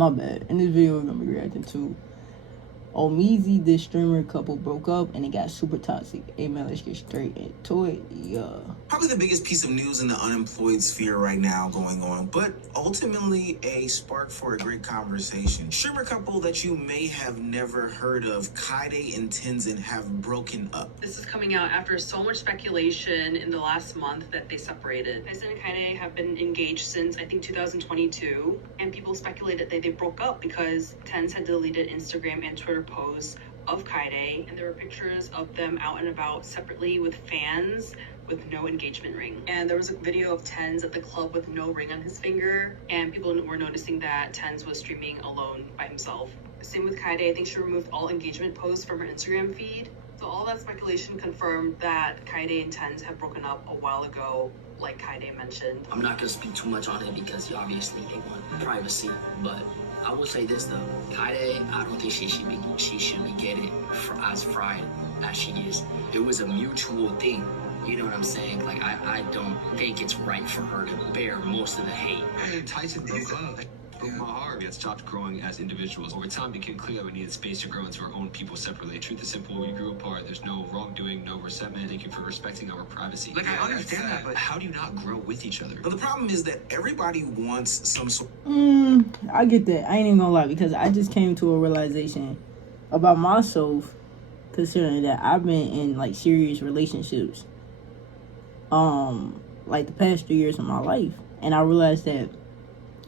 My bad. In this video, we're gonna be reacting to Ohmeezzy, this streamer couple broke up and it got super toxic. Hey man, let's get straight into it. Yeah. Probably the biggest piece of news in the unemployed sphere right now going on, but ultimately a spark for a great conversation. Streamer couple that you may have never heard of, Kaide and Tenzin, have broken up. This is coming out after so much speculation in the last month that they separated. Tenzin and Kaide have been engaged since I think 2022, and people speculated that they broke up because Tenz had deleted Instagram and Twitter posts of Kaide, and there were pictures of them out and about separately with fans with no engagement ring. And there was a video of Tenz at the club with no ring on his finger, and people were noticing that Tenz was streaming alone by himself. Same with Kaide. I think she removed all engagement posts from her Instagram feed. So all that speculation confirmed that Kaide and Tenz have broken up a while ago, like Kaide mentioned. I'm not gonna speak too much on it because obviously they want privacy, but I will say this though, Kaide, I don't think she should be getting as fried as she is. It was a mutual thing. You know what I'm saying? Like, I don't think it's right for her to bear most of the hate. And Tyson broke up. Broke my heart. We had stopped growing as individuals. Over time, it became clear that we needed space to grow into our own people separately. Truth is simple, we grew apart. There's no wrongdoing, no resentment. Thank you for respecting our privacy. Like, I understand that, but how do you not grow with each other? But the problem is that everybody wants some sort. I get that. I ain't even gonna lie, because I just came to a realization about myself, considering that I've been in like serious relationships like the past 3 years of my life, and I realized that,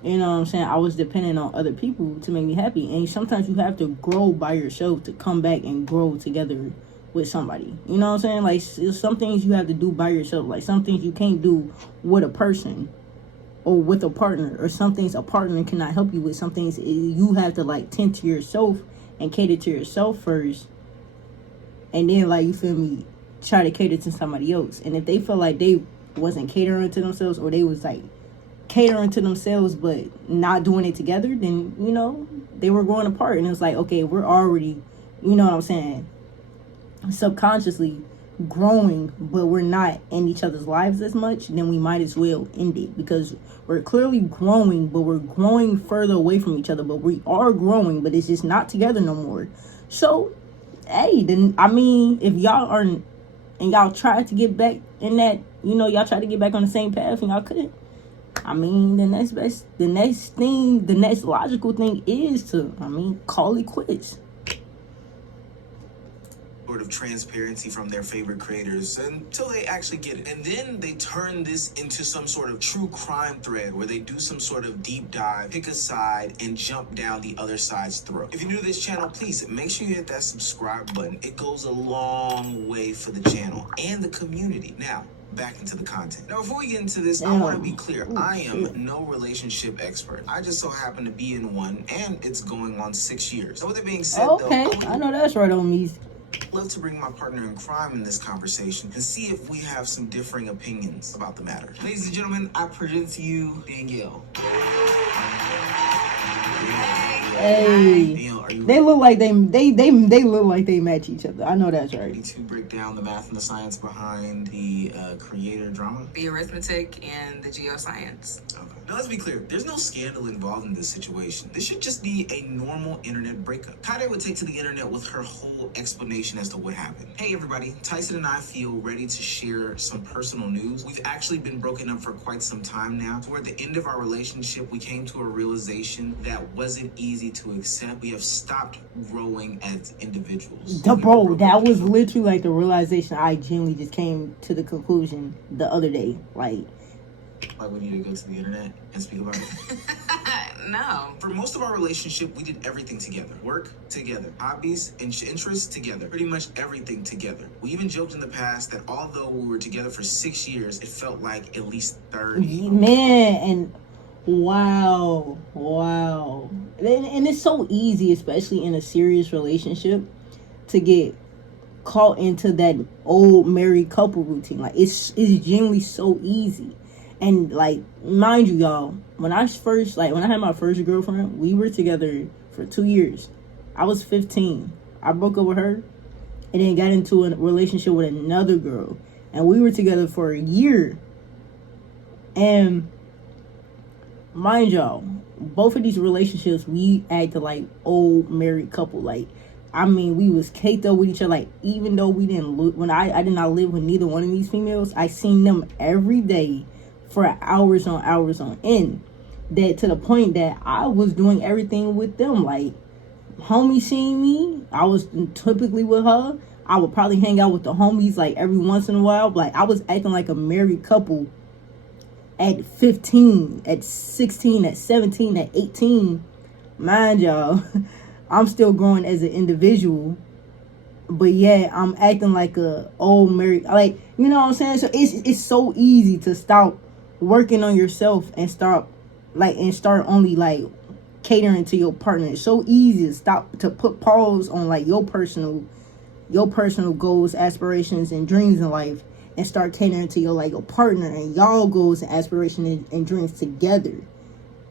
you know what I'm saying, I was dependent on other people to make me happy. And sometimes you have to grow by yourself to come back and grow together with somebody. You know what I'm saying? Like, some things you have to do by yourself. Like, some things you can't do with a person or with a partner. Or some things a partner cannot help you with. Some things you have to, like, tend to yourself and cater to yourself first. And then, like, you feel me, try to cater to somebody else. And if they feel like they wasn't catering to themselves, or they was, like, catering to themselves but not doing it together, then, you know, they were growing apart. And it's like, okay, we're already, you know what I'm saying, subconsciously growing, but we're not in each other's lives as much, then we might as well end it, because we're clearly growing, but we're growing further away from each other. But we are growing, but it's just not together no more. So, hey, then, I mean, if y'all aren't, and y'all tried to get back in that, you know, y'all tried to get back on the same path and y'all couldn't, I mean, the next logical thing is to, I mean, call it quits. Sort of transparency from their favorite creators until they actually get it. And then they turn this into some sort of true crime thread where they do some sort of deep dive, pick a side, and jump down the other side's throat. If you're new to this channel, please make sure you hit that subscribe button. It goes a long way for the channel and the community. Now, back into the content. Now, before we get into this, I want to be clear. I am no relationship expert. I just so happen to be in one, and it's going on 6 years. So with it being said, okay, though, I know that's right, Ohmeezzy. I'd love to bring my partner in crime in this conversation and see if we have some differing opinions about the matter. Ladies and gentlemen, I present to you Danielle. Hey, Danielle, are you they look like they look like they match each other. I know that's right. ready to break down the math and the science behind the creator drama? The arithmetic and the geoscience. Okay. Now let's be clear, there's no scandal involved in this situation. This should just be a normal internet breakup. Kaide would take to the internet with her whole explanation as to what happened. Hey everybody, Tyson and I feel ready to share some personal news. We've actually been broken up for quite some time now. Toward the end of our relationship, we came to a realization that wasn't easy to accept. We have stopped growing as individuals. Bro, that was literally like the realization I genuinely just came to the conclusion the other day. Like we need to go to the internet and speak about it. No. For most of our relationship, we did everything together. Work together. Hobbies and interests together. Pretty much everything together. We even joked in the past that although we were together for 6 years, it felt like at least 30. Man, and wow. And it's so easy, especially in a serious relationship, to get caught into that old married couple routine. Like, it's genuinely so easy. And, like, mind you, y'all, when I had my first girlfriend, we were together for 2 years. I was 15. I broke up with her and then got into a relationship with another girl. And we were together for a year. And mind y'all, both of these relationships, we acted like old married couple. Like, I mean, we was caked up with each other. Like, even though we didn't live, when I did not live with neither one of these females, I seen them every day for hours on end. That to the point that I was doing everything with them. Like, homie seen me, I was typically with her. I would probably hang out with the homies like every once in a while. Like, I was acting like a married couple at 15, at 16, at 17, at 18. Mind y'all, I'm still growing as an individual, but yeah, I'm acting like a old married, like, you know what I'm saying? So it's so easy to stop working on yourself and start only like catering to your partner. It's so easy to put pause on like your personal goals, aspirations, and dreams in life, and start catering to your partner and y'all goals and aspirations and dreams together.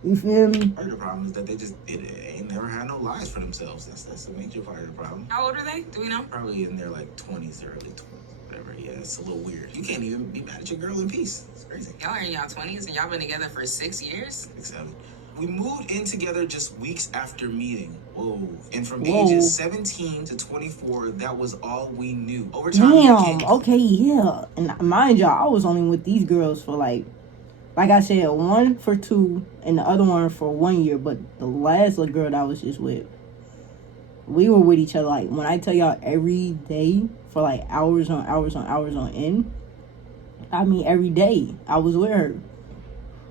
You feel me? Part of the problem is that they ain't never had no lives for themselves. That's a major part of the problem. How old are they? Do we know? Probably in their like 20s, early 20s, whatever. Yeah, it's a little weird. You can't even be mad at your girl in peace. It's crazy. Y'all are in y'all 20s and y'all been together for 6 years? 7. We moved in together just weeks after meeting. Whoa. And from ages 17 to 24, that was all we knew. Over time, damn, okay, yeah. And mind y'all, I was only with these girls for like I said, one for 2 and the other one for 1 year. But the last little girl that I was just with, we were with each other like, when I tell y'all, every day for like hours on end. I mean, every day I was with her.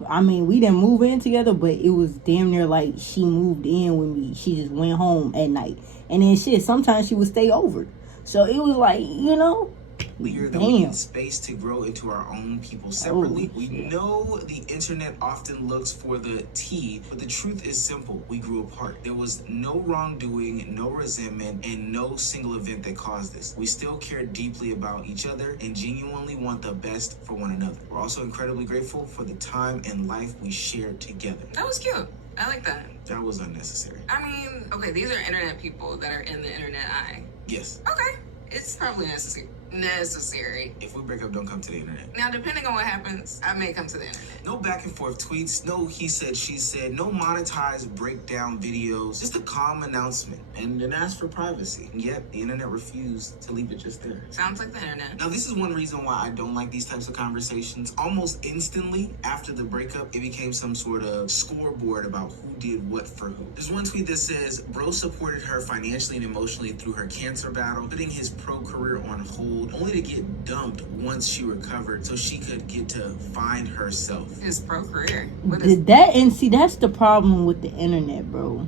I mean, we didn't move in together, but it was damn near like she moved in with me. She just went home at night. And then shit, sometimes she would stay over. So it was like, you know, clear that we need space to grow into our own people separately. We know the internet often looks for the tea, but the truth is simple. We grew apart. There was no wrongdoing, no resentment, and no single event that caused this. We still care deeply about each other and genuinely want the best for one another. We're also incredibly grateful for the time and life we shared together. That was cute. I like that. That was unnecessary. I mean, okay, these are internet people that are in the internet eye. Yes. Okay. It's probably necessary. If we break up, don't come to the internet. Now, depending on what happens, I may come to the internet. No back and forth tweets, no he said, she said, no monetized breakdown videos, just a calm announcement and an ask for privacy. And yet, the internet refused to leave it just there. Sounds like the internet. Now, this is one reason why I don't like these types of conversations. Almost instantly after the breakup, it became some sort of scoreboard about who did what for who. There's one tweet that says, bro supported her financially and emotionally through her cancer battle, putting his pro career on hold, only to get dumped once she recovered so she could get to find herself. His pro career. That's the problem with the internet, bro.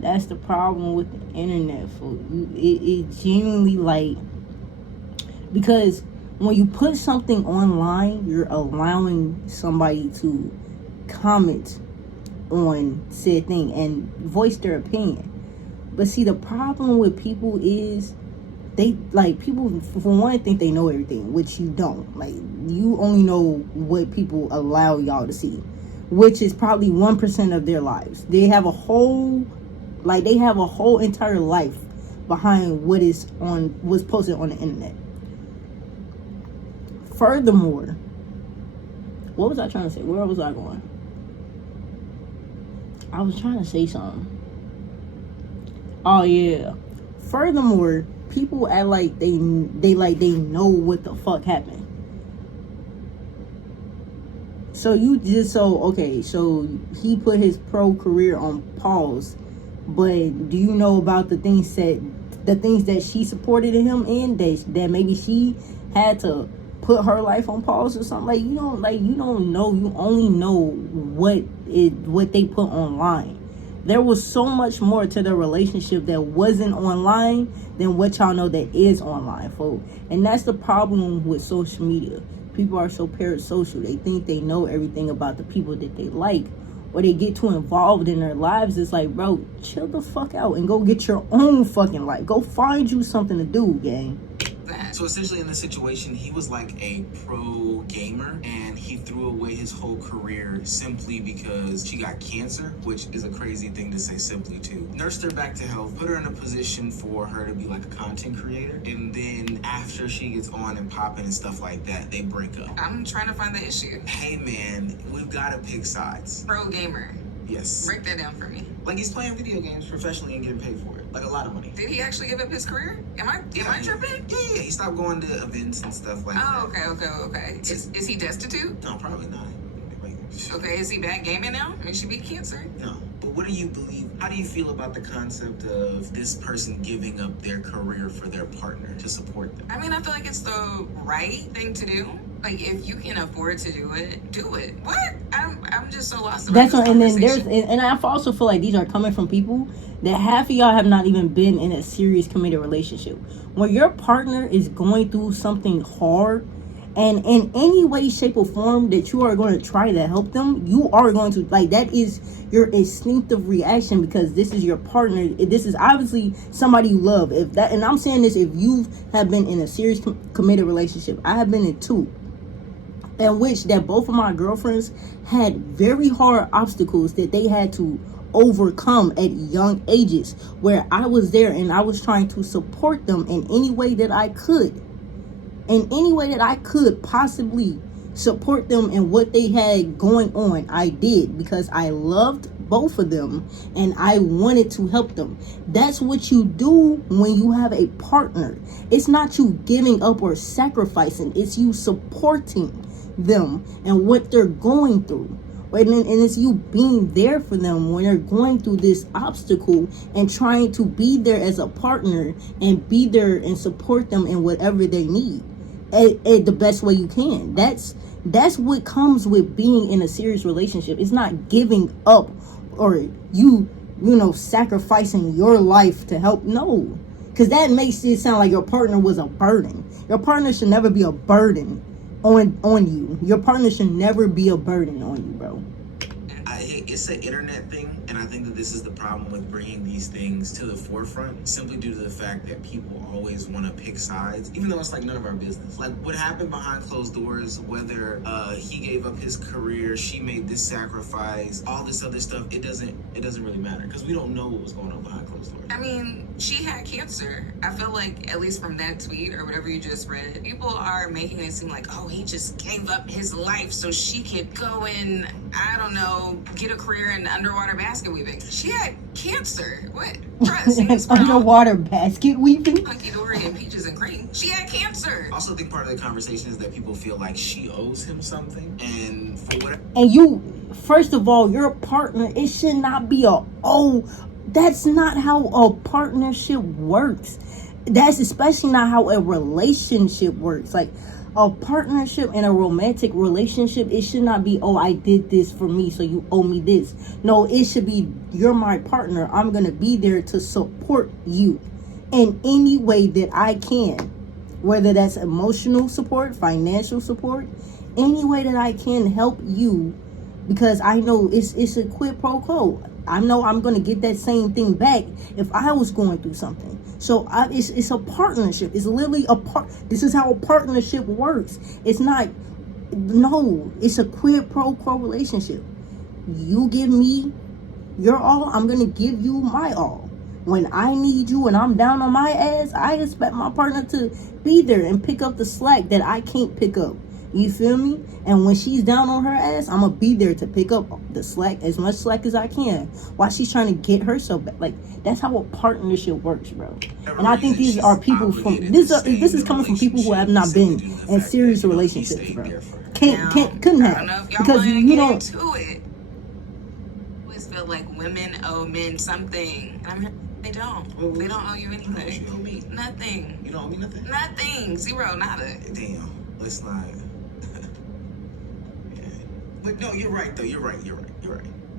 That's the problem with the internet, folks. It genuinely, like, because when you put something online, you're allowing somebody to comment on said thing and voice their opinion. But see, the problem with people is people, for one, think they know everything, which you don't. Like, you only know what people allow y'all to see, which is probably 1% of their lives. They have a whole entire life behind what's posted on the internet. Furthermore, what was I trying to say? Where was I going? I was trying to say something. Oh yeah. Furthermore, people act like they know what the fuck happened. So he put his pro career on pause, but do you know about the things that she supported him in, that maybe she had to put her life on pause or something? You don't know. You only know what they put online. There was so much more to the relationship that wasn't online than what y'all know that is online, folks. And that's the problem with social media. People are so parasocial. They think they know everything about the people that they like, or they get too involved in their lives. It's like, bro, chill the fuck out and go get your own fucking life. Go find you something to do, gang. So essentially in this situation, he was like a pro gamer and he threw away his whole career simply because she got cancer, which is a crazy thing to say simply too. Nursed her back to health, put her in a position for her to be like a content creator. And then after she gets on and popping and stuff like that, they break up. I'm trying to find the issue. Hey man, we've got to pick sides. Pro gamer. Yes. Break that down for me. Like he's playing video games professionally and getting paid for it. Like a lot of money. Did he actually give up his career? Am I tripping? Yeah. He stopped going to events and stuff like that. Oh, okay. Is he destitute? No, probably not. Like, Okay, is he back gaming now? I mean, she beat cancer. no. But what do you believe? How do you feel about the concept of this person giving up their career for their partner to support them? I mean, I feel like it's the right thing to do. Like, if you can afford to do it, do it. What? I'm just so lost about That's this what, and then there's, conversation. and I also feel like these are coming from people that half of y'all have not even been in a serious committed relationship. When your partner is going through something hard, and in any way, shape, or form that you are going to try to help them, you are going to, like, that is your instinctive reaction, because this is your partner. This is obviously somebody you love. If that, and I'm saying this, if you have been in a serious committed relationship, I have been in two, in which that both of my girlfriends had very hard obstacles that they had to overcome at young ages, where I was there and I was trying to support them in any way that I could. In any way that I could possibly support them in what they had going on, I did, because I loved both of them and I wanted to help them. That's what you do when you have a partner. It's not you giving up or sacrificing, it's you supporting them and what they're going through. And it's you being there for them when they're going through this obstacle and trying to be there as a partner and be there and support them in whatever they need at the best way you can. That's what comes with being in a serious relationship. It's not giving up or you sacrificing your life to help. No, because that makes it sound like your partner was a burden. Your partner should never be a burden on you. Your partner should never be a burden on you, bro. It's an internet thing, and I think that this is the problem with bringing these things to the forefront, simply due to the fact that people always want to pick sides, even though it's like none of our business. Like what happened behind closed doors, whether he gave up his career, she made this sacrifice, all this other stuff, it doesn't really matter, because we don't know what was going on behind closed doors. I mean, she had cancer. I feel like, at least from that tweet or whatever you just read, people are making it seem like, oh, he just gave up his life so she could go and, I don't know, get a career in underwater basket weaving. She had cancer. What? Trust. Underwater basket weaving? Hunky Dory and peaches and cream. She had cancer. I also think part of the conversation is that people feel like she owes him something, and for whatever. And you, first of all, your partner, it should not be that's not how a partnership works. That's especially not how a relationship works. Like a partnership and a romantic relationship, it should not be, oh, I did this for me, so you owe me this. No, it should be, you're my partner. I'm going to be there to support you in any way that I can. Whether that's emotional support, financial support, any way that I can help you, because I know it's a quid pro quo. I know I'm going to get that same thing back if I was going through something. So it's a partnership. It's literally this is how a partnership works. It's not, no, it's a quid pro quo relationship. You give me your all, I'm going to give you my all. When I need you and I'm down on my ass, I expect my partner to be there and pick up the slack that I can't pick up. You feel me? And when she's down on her ass, I'm going to be there to pick up the slack, as much slack as I can, while she's trying to get herself back. Like, that's how a partnership works, bro. And I think these are people from, this is coming from people who have not been in serious relationships, bro. Couldn't have. I don't know if y'all because want to you get don't. into it. I always feel like women owe men something. I mean, they don't. They don't owe you anything. You owe me Nothing. You don't owe me nothing? Nothing. Zero. Nada. Damn. Let's not. Yeah. But no, you're right, though. You're right.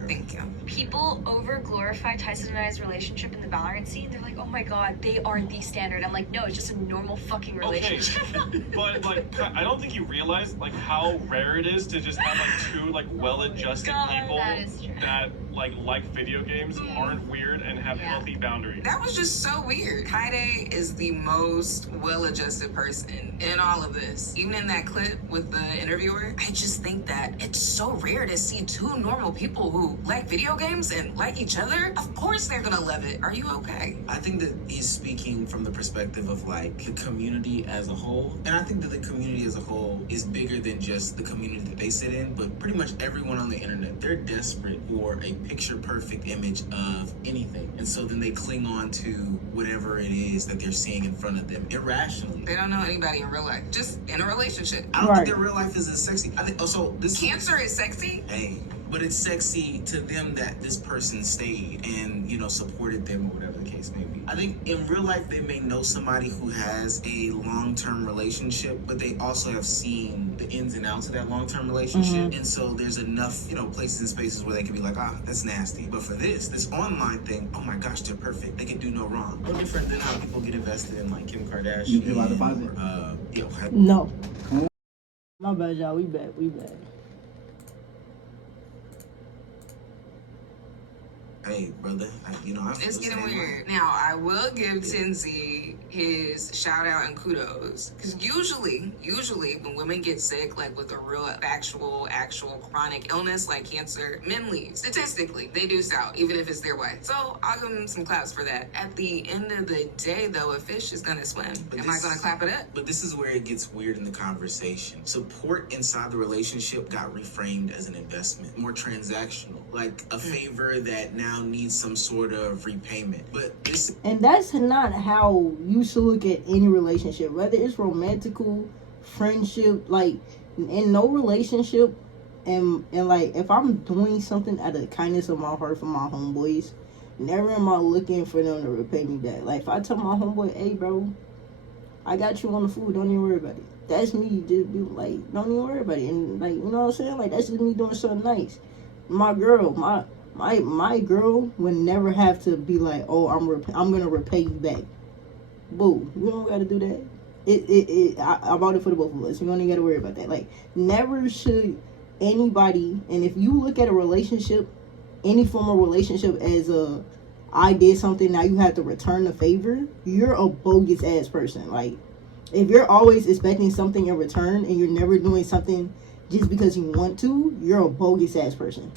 Thank you. People over glorify Tyson and I's relationship in the Valorant scene. They're like, oh my god, they are the standard. I'm like, no, it's just a normal fucking relationship. Okay, but like, I don't think you realize like how rare it is to just have like two like well-adjusted people that is true. that like video games, aren't weird, and have healthy boundaries. That was just so weird. Kaide is the most well-adjusted person in all of this. Even in that clip with the interviewer, I just think that it's so rare to see two normal people who who like video games and like each other, of course they're gonna love it. Are you okay? I think that he's speaking from the perspective of like the community as a whole. And I think that the community as a whole is bigger than just the community that they sit in, but pretty much everyone on the internet, they're desperate for a picture perfect image of anything. And so then they cling on to whatever it is that they're seeing in front of them irrationally. They don't know anybody in real life, just in a relationship. I don't think their real life is as sexy. I think also this Cancer is sexy? Hey, but it's sexy to them that this person stayed and, you know, supported them or whatever the case may be. I think in real life, they may know somebody who has a long-term relationship, but they also have seen the ins and outs of that long-term relationship. And so there's enough, you know, places and spaces where they can be like, that's nasty. But for this online thing, oh my gosh, they're perfect. They can do no wrong. No different than how people get invested in like Kim Kardashian. You pay by deposit? No. My bad, y'all. We back. Hey, brother, It's getting weird. Now, I will give Tenzi his shout out and kudos. Because usually when women get sick, like with a real actual chronic illness like cancer, men leave. Statistically, they do so, even if it's their way. So I'll give them some claps for that. At the end of the day, though, a fish is going to swim. Am I going to clap it up? But this is where it gets weird in the conversation. Support inside the relationship got reframed as an investment, more transactional, like a favor that now needs some sort of repayment. But this, and that's not how you should look at any relationship, whether it's romantical, friendship, like in no relationship. And like if I'm doing something out of the kindness of my heart for my homeboys, never am I looking for them to repay me back. Like if I tell my homeboy, hey bro, I got you on the food, don't even worry about it. That's me just be like, don't even worry about it. And like, you know what I'm saying? Like that's just me doing something nice. My girl, my girl would never have to be like, oh, I'm gonna repay you back. Boo, you don't gotta do that. I bought it for the both of us. You don't even gotta worry about that. Like, never should anybody. And if you look at a relationship, any form of relationship, as I did something, now you have to return the favor, you're a bogus ass person. Like, if you're always expecting something in return and you're never doing something just because you want to, you're a bogus ass person.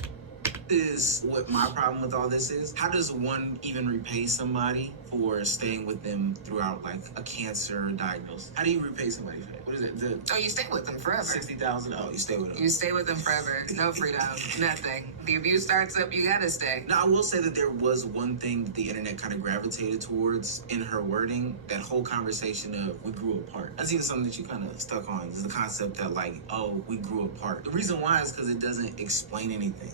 Is what my problem with all this is. How does one even repay somebody for staying with them throughout like a cancer diagnosis? How do you repay somebody for that? What is it? You stay with them forever. $60,000. Oh, you stay with them. You stay with them forever. No freedom. Nothing. The abuse starts up, you gotta stay. Now, I will say that there was one thing that the internet kind of gravitated towards in her wording. That whole conversation of we grew apart. That's even something that you kind of stuck on. Is the concept that like, oh, we grew apart. The reason why is because it doesn't explain anything.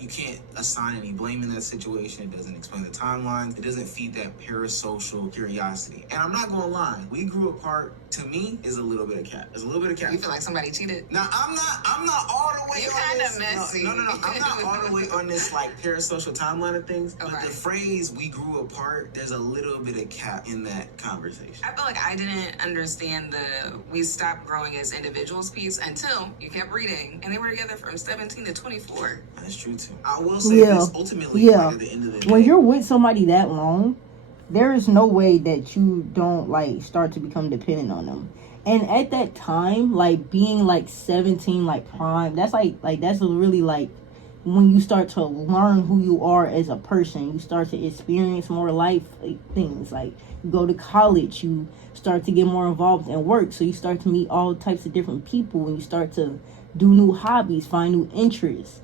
You can't assign any blame in that situation. It doesn't explain the timelines. It doesn't feed that parasocial curiosity. And I'm not gonna lie, we grew apart, to me, is a little bit of cap. There's a little bit of cap. You feel like somebody cheated? Now, I'm not all the way You're on kind this. of messy. No. I'm not all the way on this like parasocial timeline of things. Okay. But the phrase we grew apart, there's a little bit of cap in that conversation. I feel like I didn't understand the we stopped growing as individuals piece until you kept reading. And they were together from 17 to 24. That's true too. I will say this, ultimately, like, at the end of the day, when you're with somebody that long, there is no way that you don't like start to become dependent on them. And at that time, like being like 17, like prime, that's like that's really like when you start to learn who you are as a person. You start to experience more life things. Like you go to college, you start to get more involved in work, so you start to meet all types of different people, and you start to do new hobbies, find new interests.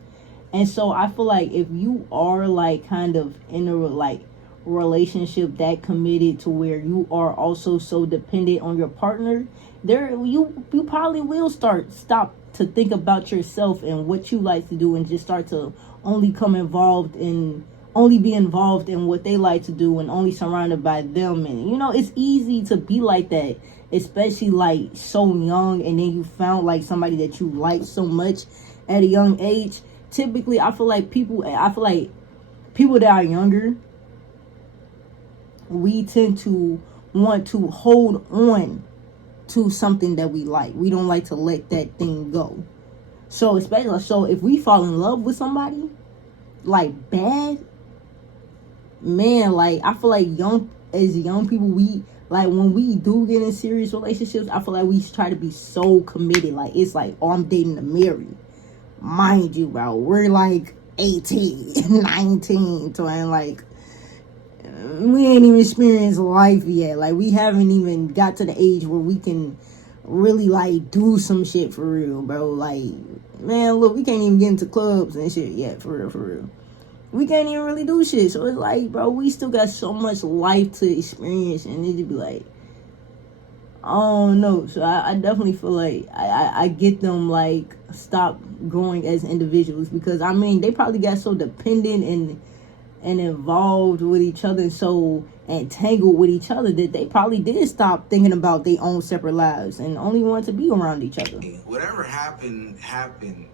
And so I feel like if you are like kind of in a like relationship that committed to where you are also so dependent on your partner, you probably will stop to think about yourself and what you like to do, and just start to only be involved in what they like to do, and only surrounded by them. And you know, it's easy to be like that, especially like so young, and then you found like somebody that you like so much at a young age. Typically, I feel like people that are younger, we tend to want to hold on to something that we like. We don't like to let that thing go. So if we fall in love with somebody like bad, man, like I feel like young people, we like when we do get in serious relationships, I feel like we try to be so committed. Like it's like, oh, I'm dating to marry. Mind you, bro, we're like 18, 19, twin. Like, we ain't even experienced life yet. Like, we haven't even got to the age where we can really, like, do some shit for real, bro. Like, man, look, we can't even get into clubs and shit yet, for real, for real. We can't even really do shit. So it's like, bro, we still got so much life to experience, and it'd be like, I don't know. So I definitely feel like I get them, like, stop growing as individuals, because I mean, they probably got so dependent and involved with each other, and so entangled with each other, that they probably did stop thinking about their own separate lives and only wanted to be around each other. Whatever happened.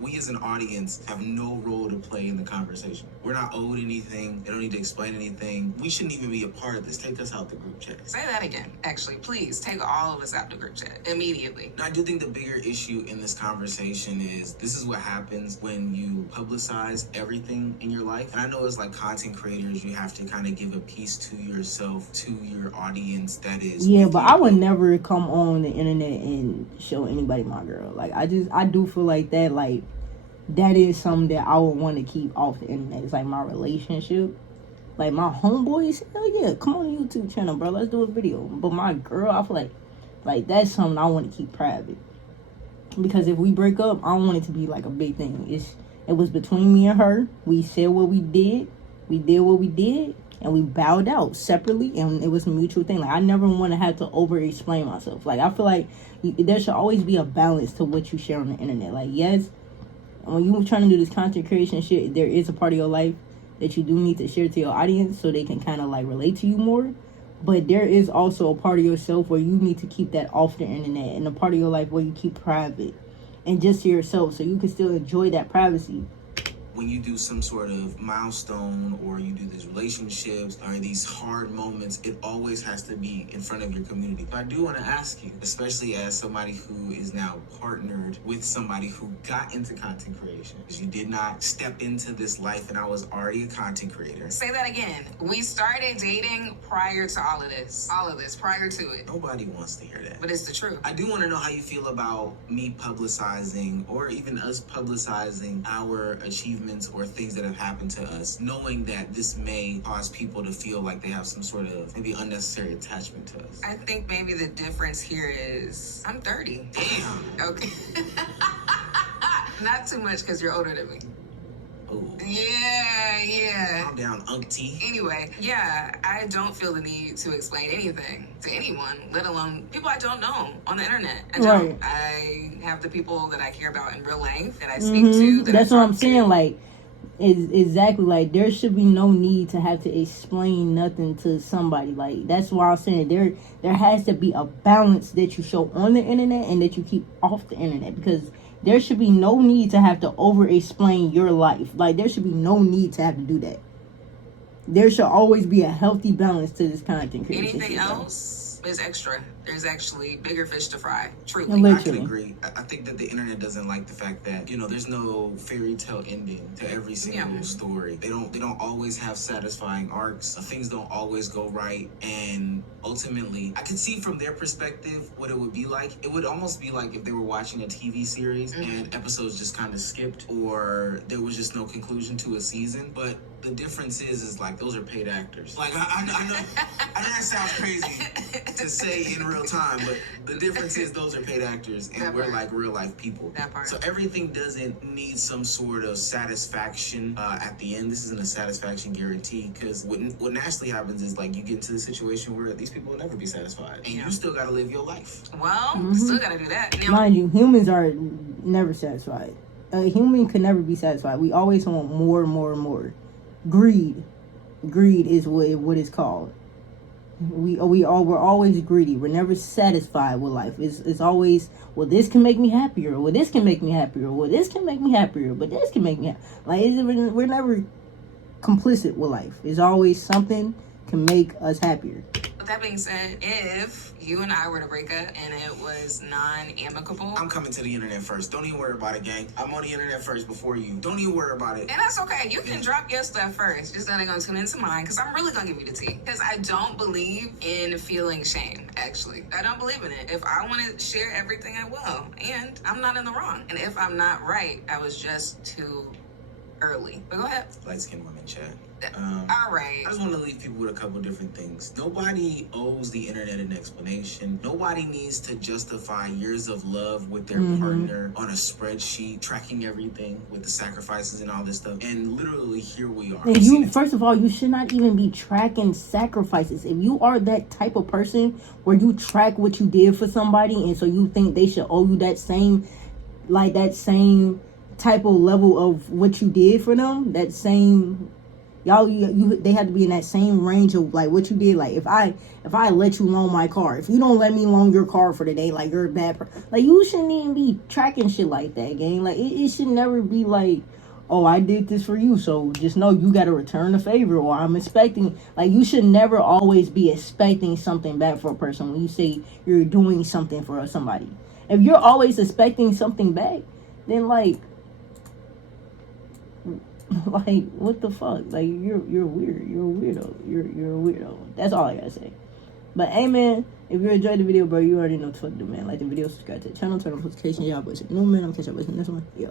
We as an audience have no role to play in the conversation. We're not owed anything. They don't need to explain anything. We shouldn't even be a part of this. Take us out the group chat. Say that again. Actually, please take all of us out the group chat immediately. I do think the bigger issue in this conversation is this is what happens when you publicize everything in your life. And I know as like content creators, you have to kind of give a piece to yourself, to your audience that is. Yeah, but I would never come on the internet and show anybody my girl. Like, I do feel like that, like, that is something that I would want to keep off the internet. It's like my relationship. Like, my homeboys, hell yeah, come on the YouTube channel, bro. Let's do a video. But my girl, I feel like that's something I want to keep private. Because if we break up, I don't want it to be like a big thing. It was between me and her. We said what we did. We did what we did. And we bowed out separately, and it was a mutual thing. Like, I never want to have to over-explain myself. Like, I feel like there should always be a balance to what you share on the internet. Like, yes, when you're trying to do this content creation shit, there is a part of your life that you do need to share to your audience so they can kind of, like, relate to you more. But there is also a part of yourself where you need to keep that off the internet, and a part of your life where you keep private and just to yourself, so you can still enjoy that privacy. When you do some sort of milestone, or you do these relationships or these hard moments, it always has to be in front of your community. But I do want to ask you, especially as somebody who is now partnered with somebody who got into content creation, because you did not step into this life and I was already a content creator. Say that again. We started dating prior to all of this. All of this, prior to it. Nobody wants to hear that. But it's the truth. I do want to know how you feel about me publicizing, or even us publicizing, our achievements or things that have happened to us, knowing that this may cause people to feel like they have some sort of maybe unnecessary attachment to us. I think maybe the difference here is I'm 30. Damn. Okay. Not too much, because you're older than me. Ooh. Yeah. Calm down, auntie. Anyway, yeah, I don't feel the need to explain anything to anyone, let alone people I don't know on the internet. I don't. Right. I have the people that I care about in real life, that I speak to. That's what I'm saying. Like, is exactly, like, there should be no need to have to explain nothing to somebody. Like, that's why I'm saying there has to be a balance that you show on the internet and that you keep off the internet, because there should be no need to have to over-explain your life. Like, there should be no need to have to do that. There should always be a healthy balance to this content creation. Anything else is extra. There's actually bigger fish to fry. Truly. I can agree. I think that the internet doesn't like the fact that, there's no fairy tale ending to every single story. They don't always have satisfying arcs. Things don't always go right. And ultimately, I can see from their perspective what it would be like. It would almost be like if they were watching a TV series and episodes just kind of skipped, or there was just no conclusion to a season. But the difference is like, those are paid actors. Like, I know that sounds crazy to say in real time, but the difference is those are paid actors, and we're like real life people. That part. So everything doesn't need some sort of satisfaction at the end. This isn't a satisfaction guarantee, because what naturally happens is, like, you get into the situation where these people will never be satisfied, and you still gotta live your life. Well, still gotta do that. Mind you, humans are never satisfied. A human can never be satisfied. We always want more and more and more. Greed is what it's called. We're always greedy. We're never satisfied with life. It's always, well, this can make me happier. Well, this can make me happier. Well, this can make me happier. But this can make me like, we're never complicit with life. It's always something can make us happier. With that being said, if you and I were to break up and it was non-amicable, I'm coming to the internet first. Don't even worry about it, gang. I'm on the internet first before you. Don't even worry about it. And that's okay. You can drop your stuff first. Just not gonna tune into mine, because I'm really gonna give you the tea. Because I don't believe in feeling shame, actually. I don't believe in it. If I want to share everything, I will. And I'm not in the wrong. And if I'm not right, I was just too early. But go ahead. Light-skinned women, chat. All right. I just want to leave people with a couple different things. Nobody owes the internet an explanation. Nobody needs to justify years of love with their partner on a spreadsheet, tracking everything with the sacrifices and all this stuff. And literally, here we are. And you, first of all, you should not even be tracking sacrifices. If you are that type of person where you track what you did for somebody, and so you think they should owe you that same type of level of what you did for them, that same, they have to be in that same range of like what you did. Like if I let you loan my car, if you don't let me loan your car for the day, like you're a bad person. Like you shouldn't even be tracking shit like that, gang. Like it should never be like, oh, I did this for you, so just know you got to return the favor, or I'm expecting. Like you should never always be expecting something back for a person when you say you're doing something for somebody. If you're always expecting something back, then like what the fuck? Like you're weird. You're a weirdo. You're a weirdo. That's all I gotta say. But hey man, if you enjoyed the video, bro, you already know what to do, man. Like the video, subscribe to the channel, turn on notifications. Y'all boys, new man. I'm catching up with you in this one. Yeah.